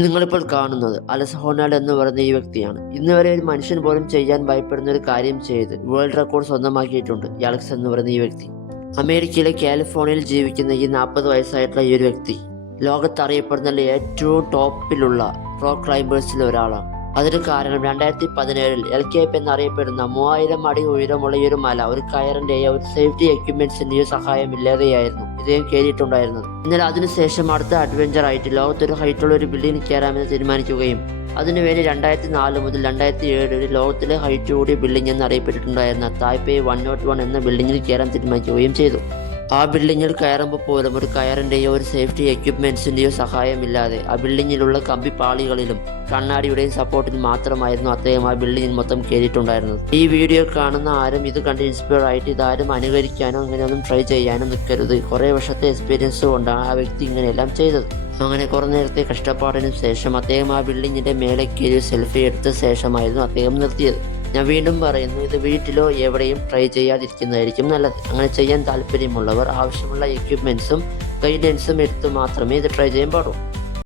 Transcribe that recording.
നിങ്ങളിപ്പോൾ കാണുന്നത് അലസ് ഹൊണാൾഡ് എന്ന് പറയുന്ന ഈ വ്യക്തിയാണ്. ഇന്ന് വരെ ഒരു മനുഷ്യൻ പോലും ചെയ്യാൻ ഭയപ്പെടുന്ന ഒരു കാര്യം ചെയ്ത് വേൾഡ് റെക്കോർഡ് സ്വന്തമാക്കിയിട്ടുണ്ട് ഈ അലക്സ് എന്ന് പറയുന്ന ഈ വ്യക്തി. അമേരിക്കയിലെ കാലിഫോർണിയയിൽ ജീവിക്കുന്ന ഈ 40 വയസ്സായിട്ടുള്ള ഈ ഒരു വ്യക്തി ലോകത്ത് അറിയപ്പെടുന്ന ഏറ്റവും ടോപ്പിലുള്ള പ്രോ ക്ലൈംബേഴ്സിൽ ഒരാളാണ്. അതിന് കാരണം 2017 എൽ കേപ്പ് എന്നറിയപ്പെടുന്ന 3000 അടി ഉയരമുള്ള ഈ ഒരു മല ഒരു കയറിന്റെയോ ഒരു സേഫ്റ്റി എക്യുപ്മെന്റ്സിന്റെയോ സഹായമില്ലാതെയായിരുന്നു ഇദ്ദേഹം കയറിയിട്ടുണ്ടായിരുന്നത്. എന്നാൽ അതിനുശേഷം അടുത്ത അഡ്വഞ്ചർ ആയിട്ട് ലോകത്തൊരു ഹൈറ്റുള്ള ഒരു ബിൽഡിംഗ് കയറാമെന്ന് തീരുമാനിക്കുകയും അതിനുവേണ്ടി 2004 മുതൽ 2007 ലോകത്തിലെ ഹൈറ്റ് കൂടിയ ബിൽഡിംഗ് എന്നറിയപ്പെട്ടിട്ടുണ്ടായിരുന്ന തായ്പേ 101 എന്ന ബിൽഡിങ്ങിൽ കയറാൻ തീരുമാനിക്കുകയും ചെയ്തു. ആ ബിൽഡിങ്ങിൽ കയറുമ്പോൾ പോലും ഒരു കയറിൻ്റെയോ ഒരു സേഫ്റ്റി എക്യുപ്മെൻറ്റ്സിൻ്റെയോ സഹായമില്ലാതെ ആ ബിൽഡിങ്ങിലുള്ള കമ്പിപ്പാളികളിലും കണ്ണാടിയുടെയും സപ്പോർട്ടിൽ മാത്രമായിരുന്നു അദ്ദേഹം ആ ബിൽഡിങ്ങിൽ മൊത്തം കയറിയിട്ടുണ്ടായിരുന്നത്. ഈ വീഡിയോ കാണുന്ന ആരും ഇത് കണ്ട് ഇൻസ്പയർ ആയിട്ട് ഇതാരും അനുകരിക്കാനോ അങ്ങനെയൊന്നും ട്രൈ ചെയ്യാനോ നിൽക്കരുത്. കുറേ വർഷത്തെ എക്സ്പീരിയൻസ് കൊണ്ടാണ് ആ വ്യക്തി ഇങ്ങനെയെല്ലാം ചെയ്തത്. അങ്ങനെ കുറേ നേരത്തെ കഷ്ടപ്പാടിന് ശേഷം അദ്ദേഹം ആ ബിൽഡിങ്ങിൻ്റെ മേലെ കയറി സെൽഫി എടുത്ത ശേഷമായിരുന്നു അദ്ദേഹം നിർത്തിയത്. ഞാൻ വീണ്ടും പറയുന്നു, ഇത് വീട്ടിലോ എവിടെയും ട്രൈ ചെയ്യാതിരിക്കുന്നതായിരിക്കും നല്ലത്. അങ്ങനെ ചെയ്യാൻ താല്പര്യമുള്ളവർ ആവശ്യമുള്ള എക്യുപ്മെൻറ്റ്സും ഗൈഡൻസും എടുത്ത് മാത്രമേ ഇത് ട്രൈ ചെയ്യാൻ പാടൂ.